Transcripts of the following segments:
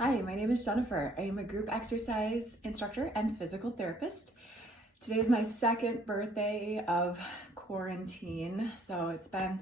Hi, my name is Jennifer. I am a group exercise instructor and physical therapist. Today is my second birthday of quarantine, so it's been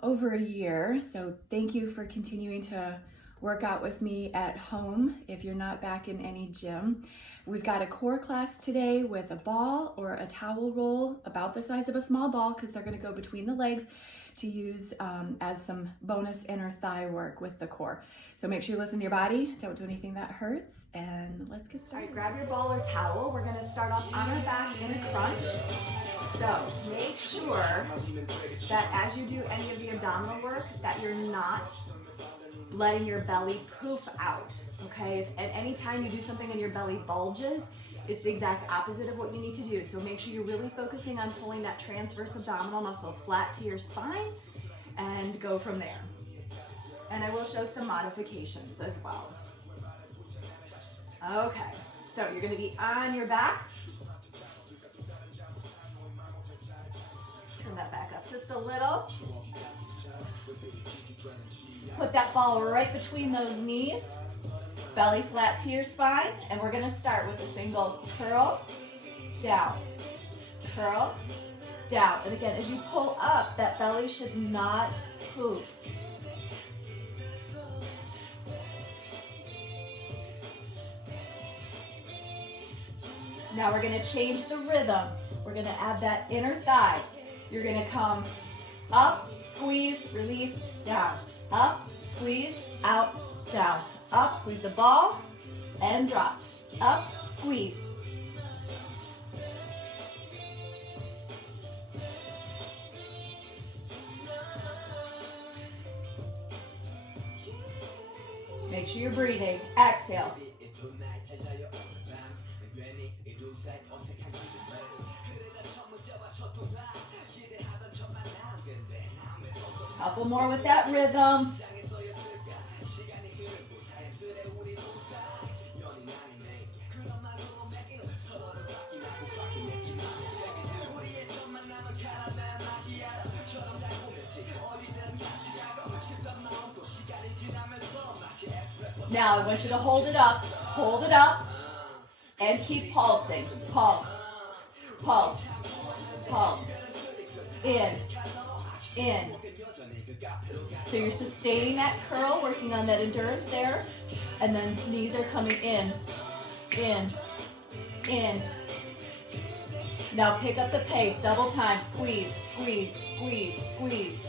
over a year. So thank you for continuing to work out with me at home if you're not back in any gym. We've got a core class today with a ball or a towel roll about the size of a small ball because they're going to go between the legs to use as some bonus inner thigh work with the core. So make sure you listen to your body, don't do anything that hurts, and let's get started. All right, grab your ball or towel. We're gonna start off on our back in a crunch. So make sure that as you do any of the abdominal work that you're not letting your belly poof out, okay? If at any time you do something and your belly bulges, it's the exact opposite of what you need to do. So make sure you're really focusing on pulling that transverse abdominal muscle flat to your spine and go from there. And I will show some modifications as well. Okay, so you're gonna be on your back. Turn that back up just a little. Put that ball right between those knees. Belly flat to your spine, and we're gonna start with a single curl, down, curl, down. And again, as you pull up, that belly should not poof. Now we're gonna change the rhythm. We're gonna add that inner thigh. You're gonna come up, squeeze, release, down. Up, squeeze, out, down. Up, squeeze the ball, and drop. Up, squeeze. Make sure you're breathing. Exhale. Couple more with that rhythm. Now I want you to hold it up, and keep pulsing. Pulse, pulse, pulse. In. So you're sustaining that curl, working on that endurance there, and then knees are coming in. Now pick up the pace, double time, squeeze, squeeze, squeeze, squeeze.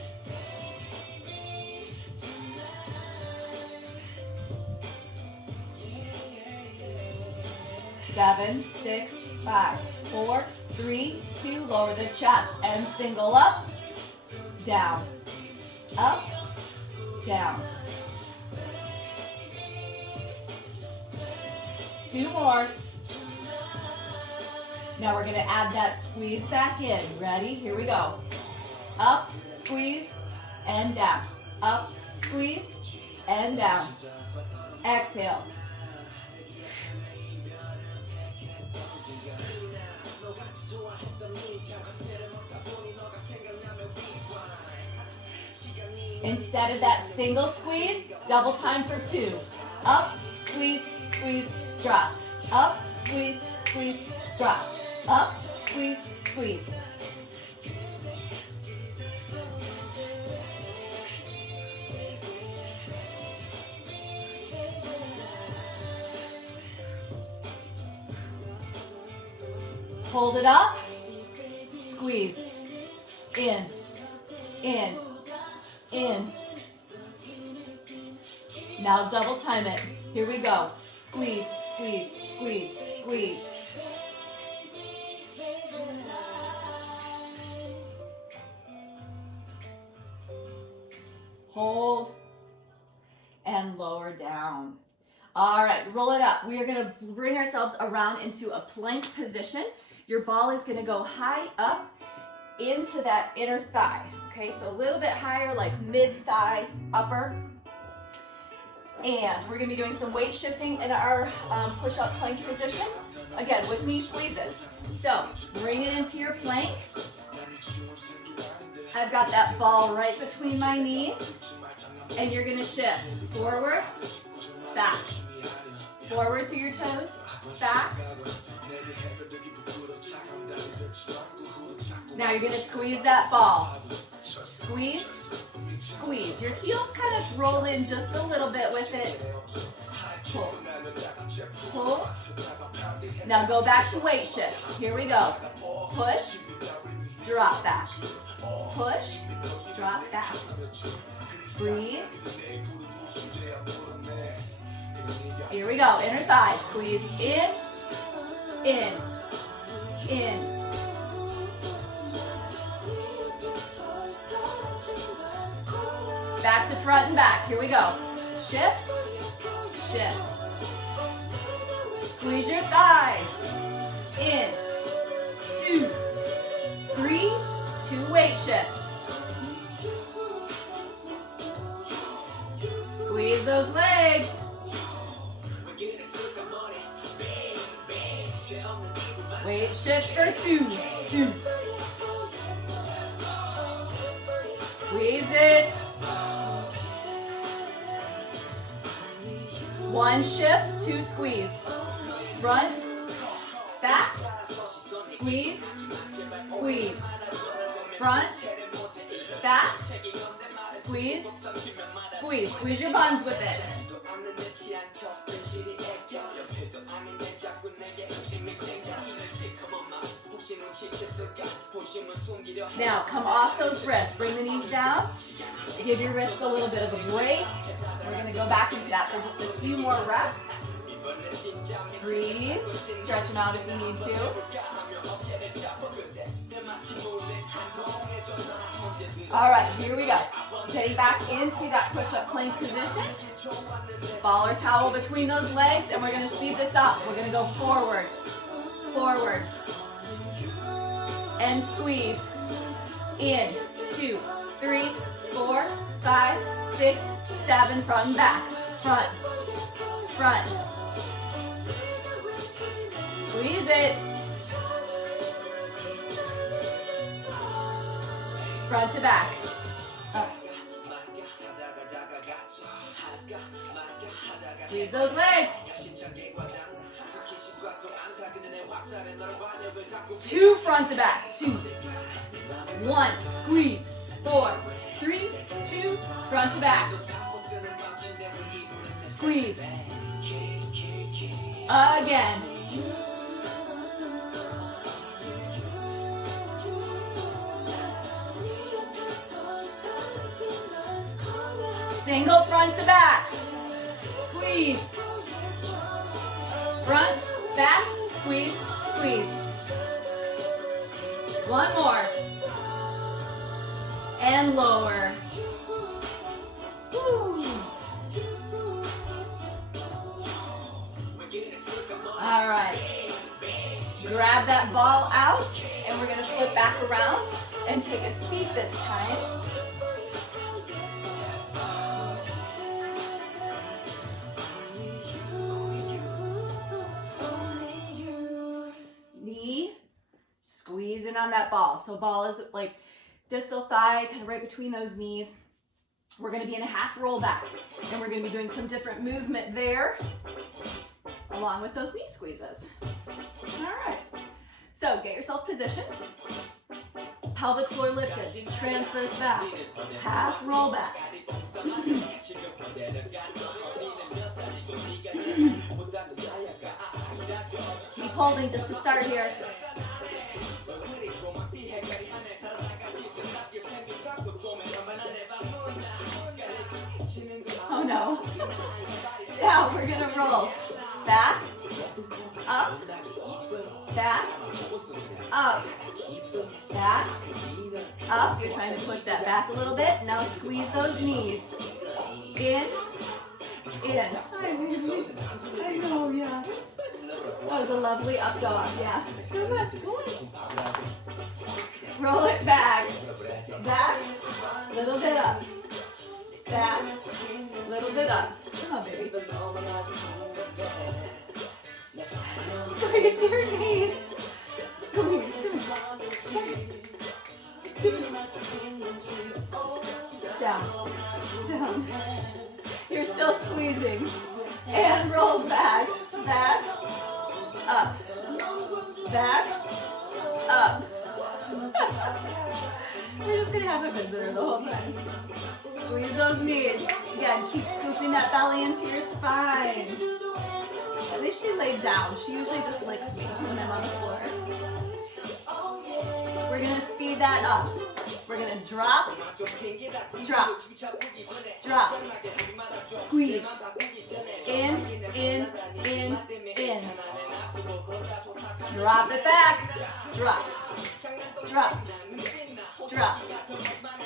Seven, 6, 5, 4, 3, 2, lower the chest and single up, down, up, down. 2 more. Now we're gonna add that squeeze back in. Ready? Here we go. Up, squeeze, and down. Up, squeeze, and down. Exhale. Instead of that single squeeze, double time for 2. Up, squeeze, squeeze, drop. Up, squeeze, squeeze, drop. Up, squeeze, squeeze. Hold it up, squeeze, in. Now double time it. Here we go. Squeeze, squeeze, squeeze, squeeze. Hold and lower down. All right, roll it up. We are gonna bring ourselves around into a plank position. Your ball is gonna go high up into that inner thigh. Okay, so a little bit higher, like mid-thigh, upper. And we're gonna be doing some weight shifting in our push-up plank position. Again, with knee squeezes. So bring it into your plank. I've got that ball right between my knees. And you're gonna shift forward, back, Forward through your toes, back. Now you're gonna squeeze that ball. Squeeze, squeeze. Your heels kind of roll in just a little bit with it. Pull, pull. Now go back to weight shifts. Here we go. Push, drop back. Push, drop back. Breathe. Here we go. Inner thigh. Squeeze in, in, in. Back to front and back. Here we go. Shift, shift. Squeeze your thigh. In, 2, 3, 2 weight shifts. Squeeze those legs. Weight shift for 2, 2. Squeeze it. 1 shift, 2 squeeze. Front, back, squeeze, squeeze. Front, back, squeeze, squeeze. Squeeze your buns with it. Now come off those wrists. Bring the knees down. Give your wrists a little bit of a break. We're going to go back into that for just a few more reps. Breathe. Stretch them out if you need to. All right, here we go. Getting back into that push-up plank position. Ball or towel between those legs, and we're going to speed this up. We're going to go forward, forward, and squeeze. In, 2, 3, 4, 5, 6, 7, front and back. Front, front. Squeeze it. Front to back. Up. Squeeze those legs. 2 front to back. 2. 1. Squeeze. 4, 3, 2. Front to back. Squeeze. Again. Single front to back. Squeeze. Front, back, squeeze, squeeze. 1 more. And lower. Woo. All right. Grab that ball out, and we're going to flip back around and take a seat this time. Knee, squeeze in on that ball. So ball is like distal thigh, kind of right between those knees. We're going to be in a half roll back, and we're going to be doing some different movement there, along with those knee squeezes. All right. So get yourself positioned. Pelvic floor lifted. Transverse back. Half roll back. Keep holding just to start here. Oh no. Now we're gonna roll. Back, up, back, up, back, up. You're trying to push that back a little bit. Now squeeze those knees. In, in. Hi, baby. I know, yeah. That was a lovely up dog, yeah. Come on, come on. Roll it back. Back, little bit up. Back, little bit up. Come on, baby. Squeeze your knees. Squeeze. Down. Down. You're still squeezing. And roll back, back, up, back, up. We're just gonna have a visitor the whole time. Squeeze those knees. Again, keep scooping that belly into your spine. At least she laid down. She usually just licks me when I'm on the floor. We're gonna speed that up. We're gonna drop, drop, drop, squeeze, in, in, in, in. Drop it back, drop, drop, drop,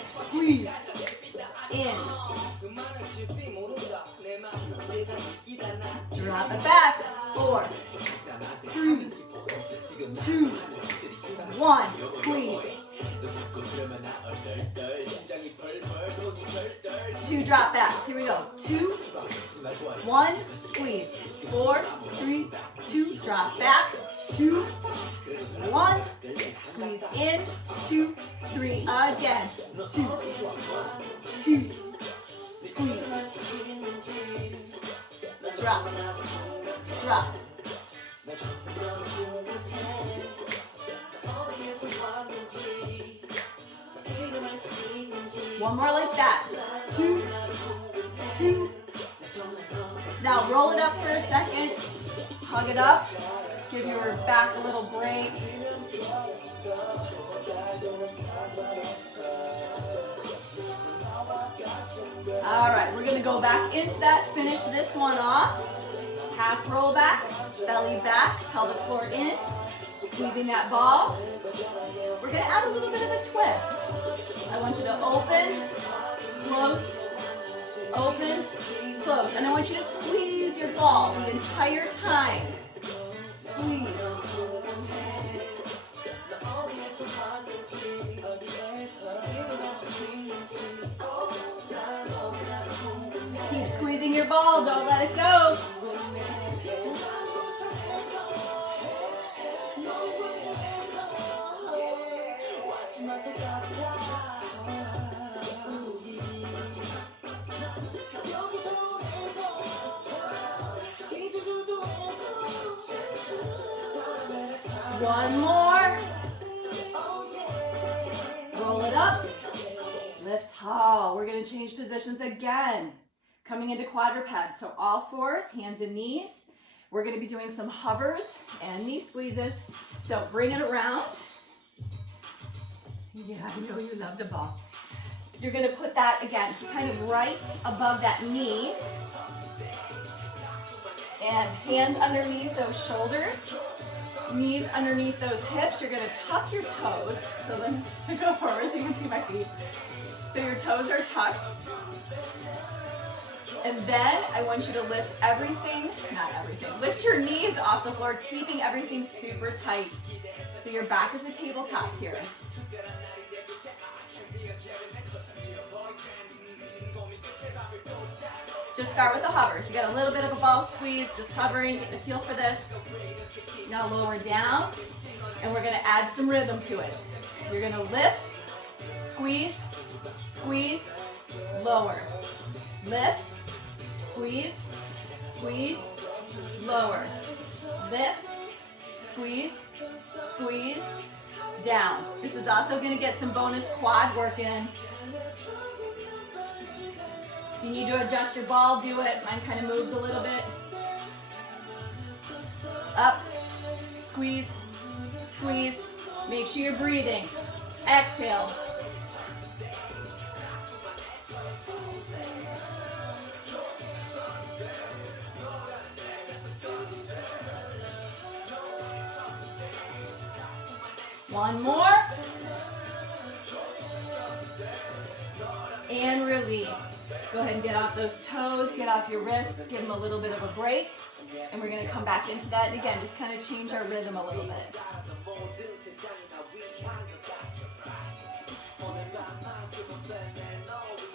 squeeze, in. Drop it back, 4, 3, 2, 1, squeeze. 2 drop backs, here we go. 2, 1, squeeze. 4, 3, 2, drop back. 2, 1, squeeze in. 2, 3, again. 2, 2, squeeze. Drop, drop. One more like that. 2, 2. Now roll it up for a second. Hug it up. Give your back a little break. All right, we're gonna go back into that. Finish this one off. Half roll back, belly back, pelvic floor in. Squeezing that ball. We're gonna add a little bit of a twist. I want you to open, close, open, close. And I want you to squeeze your ball the entire time. Squeeze. Keep squeezing your ball, don't let it go. One more. Roll it up. Lift tall. We're going to change positions again. Coming into quadruped. So all fours, hands and knees. We're going to be doing some hovers and knee squeezes. So bring it around. Yeah, I know you love the ball. You're going to put that, again, kind of right above that knee. And hands underneath those shoulders. Knees underneath those hips. You're going to tuck your toes. So let me go forward so you can see my feet. So your toes are tucked. And then I want you to lift everything, not everything, lift your knees off the floor, keeping everything super tight. So your back is a tabletop here. Just start with the hovers. You got a little bit of a ball squeeze, just hovering, get the feel for this. Now lower down, and we're gonna add some rhythm to it. You're gonna lift, squeeze, squeeze, lower. Lift, squeeze, squeeze, lower. Lift, squeeze, squeeze, down. This is also gonna get some bonus quad work in. If you need to adjust your ball, do it. Mine kind of moved a little bit. Up, squeeze, squeeze. Make sure you're breathing. Exhale. One more. And release. Go ahead and get off those toes, get off your wrists, give them a little bit of a break. And we're gonna come back into that. And again, just kind of change our rhythm a little bit.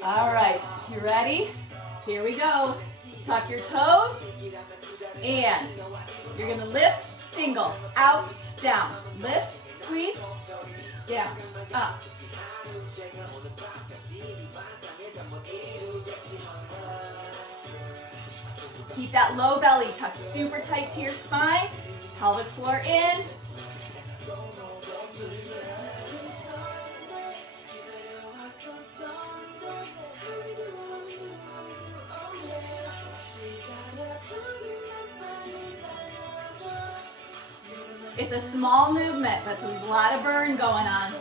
All right, you ready? Here we go. Tuck your toes. And you're gonna lift, single, out, down. Lift, squeeze, down, up. Keep that low belly tucked super tight to your spine. Pelvic floor in. It's a small movement, but there's a lot of burn going on.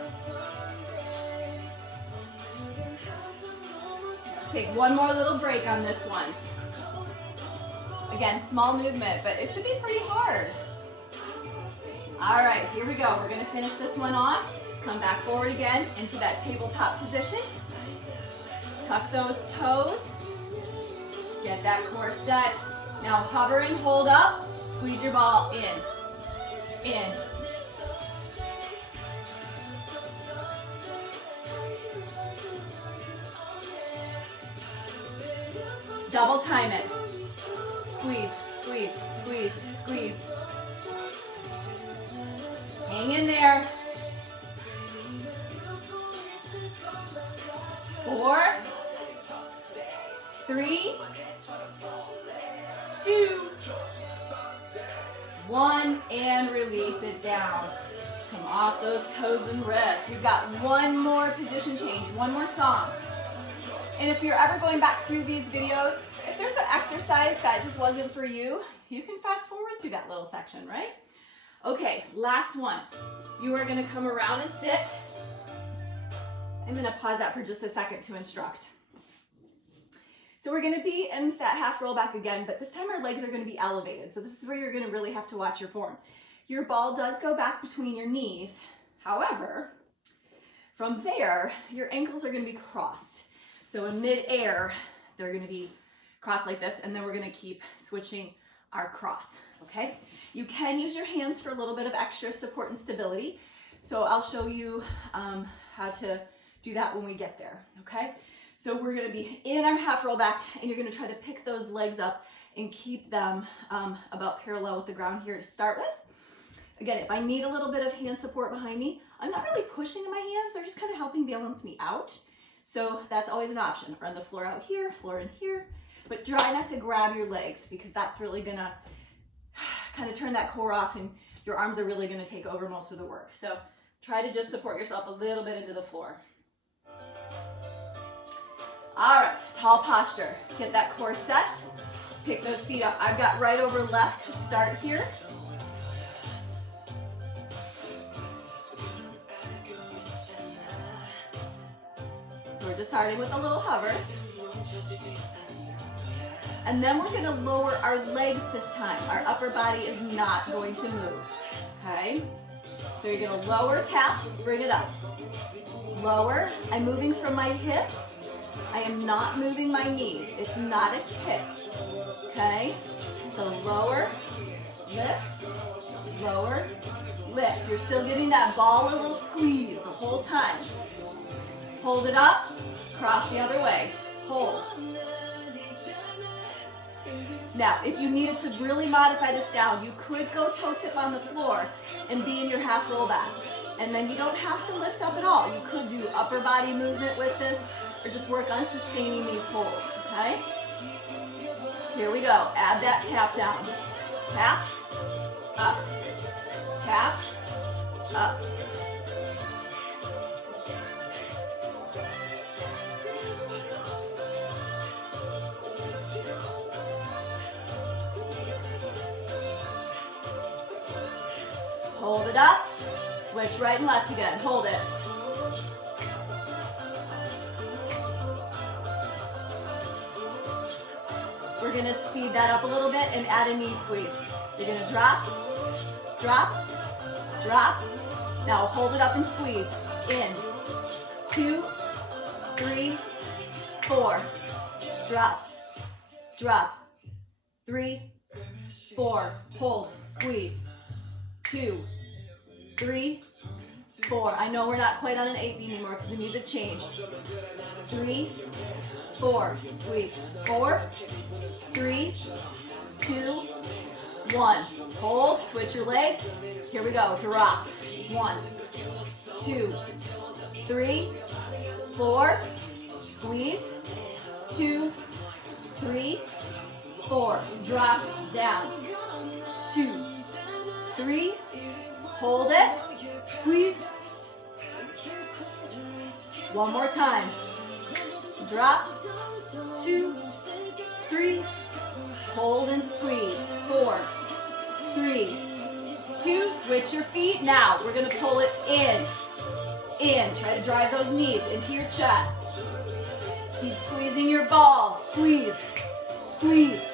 Take one more little break on this one. Again, small movement, but it should be pretty hard. All right, here we go. We're gonna finish this one off. Come back forward again into that tabletop position. Tuck those toes. Get that core set. Now hover and hold up. Squeeze your ball in. In. Double time it. Squeeze, squeeze, squeeze, squeeze. Hang in there. 4, 3, 2, 1, and release it down. Come off those toes and wrists. We've got one more position change, one more song. And if you're ever going back through these videos, if there's an exercise that just wasn't for you, you can fast forward through that little section, right? Okay, last one. You are gonna come around and sit. I'm gonna pause that for just a second to instruct. So we're gonna be in that half roll back again, but this time our legs are gonna be elevated. So this is where you're gonna really have to watch your form. Your ball does go back between your knees. However, from there, your ankles are gonna be crossed. So in mid-air, they're gonna be crossed like this, and then we're gonna keep switching our cross, okay? You can use your hands for a little bit of extra support and stability. So I'll show you how to do that when we get there, okay? So we're gonna be in our half roll back, and you're gonna try to pick those legs up and keep them about parallel with the ground here to start with. Again, if I need a little bit of hand support behind me, I'm not really pushing in my hands, they're just kind of helping balance me out. So that's always an option. Run the floor out here, floor in here, but try not to grab your legs because that's really gonna kind of turn that core off and your arms are really gonna take over most of the work. So try to just support yourself a little bit into the floor. All right, tall posture. Get that core set. Pick those feet up. I've got right over left to start here. So we're just starting with a little hover. And then we're gonna lower our legs this time. Our upper body is not going to move, okay? So you're gonna lower, tap, bring it up. Lower, I'm moving from my hips. I am not moving my knees. It's not a kick, okay? So lower, lift, lower, lift. You're still giving that ball a little squeeze the whole time. Hold it up, cross the other way, hold. Now, if you needed to really modify this down, you could go toe tip on the floor and be in your half roll back. And then you don't have to lift up at all. You could do upper body movement with this or just work on sustaining these holds, okay? Here we go, add that tap down. Tap, up, tap, up. Hold it up, switch right and left again, hold it. We're gonna speed that up a little bit and add a knee squeeze. You're gonna drop, drop, drop. Now hold it up and squeeze. In, 2, 3, 4. Drop, drop, 3, 4. Hold, squeeze. 2, 3, 4. I know we're not quite on an 8-beat anymore because the music changed. 3, 4. Squeeze. 4, 3, 2, 1. Hold. Switch your legs. Here we go. Drop. 1, 2, 3, 4. Squeeze. 2, 3, 4, drop, down, 2, 3, hold it, squeeze. One more time. Drop, 2, 3, hold and squeeze. 4, 3, 2, switch your feet. Now we're gonna pull it in. Try to drive those knees into your chest. Keep squeezing your ball. Squeeze, squeeze.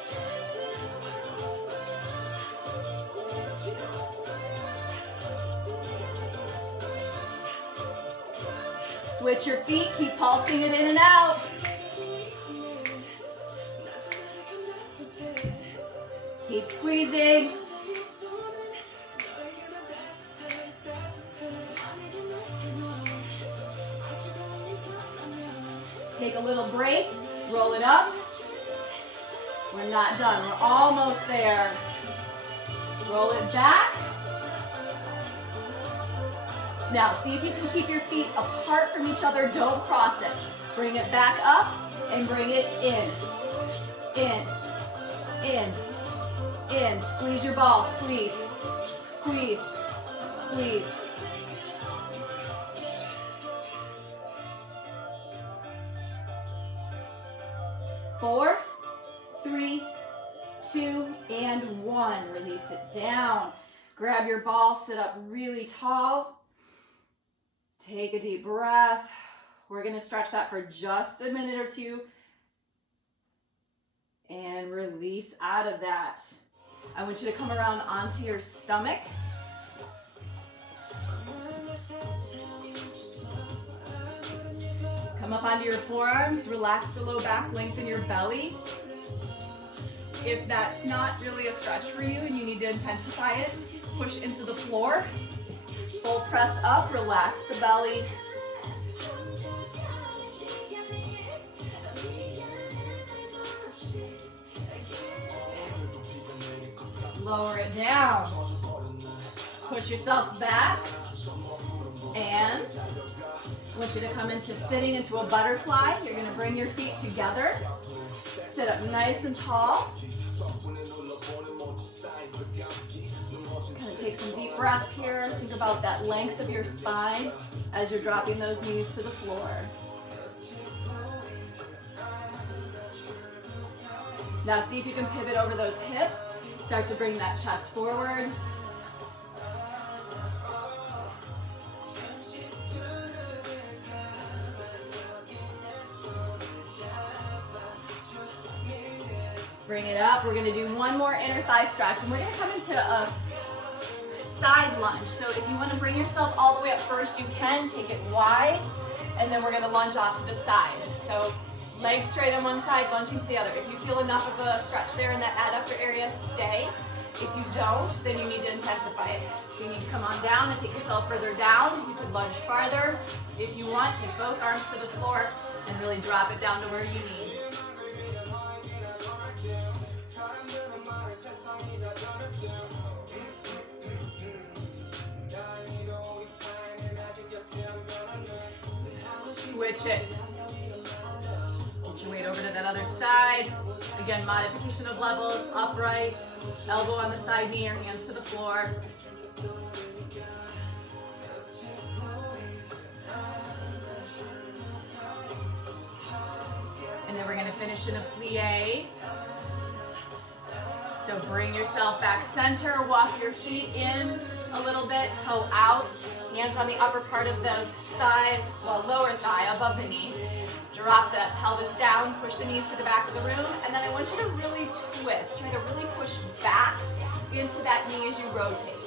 Switch your feet, keep pulsing it in and out. Keep squeezing. Take a little break, roll it up. We're not done, we're almost there. Roll it back. Now, see if you can keep your feet apart from each other, don't cross it. Bring it back up and bring it in. In. Squeeze your ball, squeeze, squeeze, squeeze. Four, 3, 2, and 1. Release it down. Grab your ball, sit up really tall. Take a deep breath. We're going to stretch that for just a minute or two. And release out of that. I want you to come around onto your stomach. Come up onto your forearms, relax the low back, lengthen your belly. If that's not really a stretch for you and you need to intensify it, push into the floor. Full press up, relax the belly. Lower it down. Push yourself back. And I want you to come into sitting into a butterfly. You're going to bring your feet together. Sit up nice and tall. Kind of take some deep breaths here. Think about that length of your spine as you're dropping those knees to the floor. Now see if you can pivot over those hips. Start to bring that chest forward. Bring it up. We're going to do one more inner thigh stretch, and we're going to come into a side lunge. So if you want to bring yourself all the way up first, you can. Take it wide, and then we're going to lunge off to the side. So legs straight on one side, lunging to the other. If you feel enough of a stretch there in that adductor area, stay. If you don't, then you need to intensify it. So you need to come on down and take yourself further down. You could lunge farther. If you want, take both arms to the floor and really drop it down to where you need. Switch it. Get your weight over to that other side. Again, modification of levels, upright, elbow on the side knee or hands to the floor. And then we're going to finish in a plie. So bring yourself back center, walk your feet in a little bit, toe out, hands on the upper part of those thighs, well, lower thigh above the knee. Drop the pelvis down, push the knees to the back of the room, and then I want you to really twist. Try to really push back into that knee as you rotate.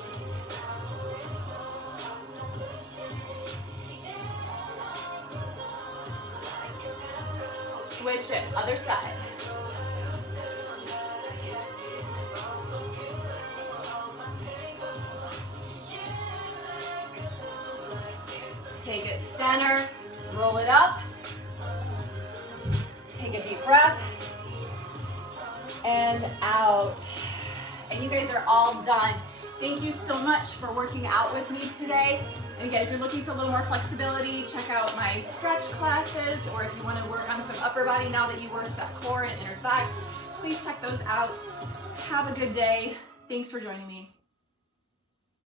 Switch it, other side. Take it center, roll it up. Take a deep breath. And out. And you guys are all done. Thank you so much for working out with me today. And again, if you're looking for a little more flexibility, check out my stretch classes, or if you want to work on some upper body now that you worked that core and inner thigh, Please check those out. Have a good day. Thanks for joining me.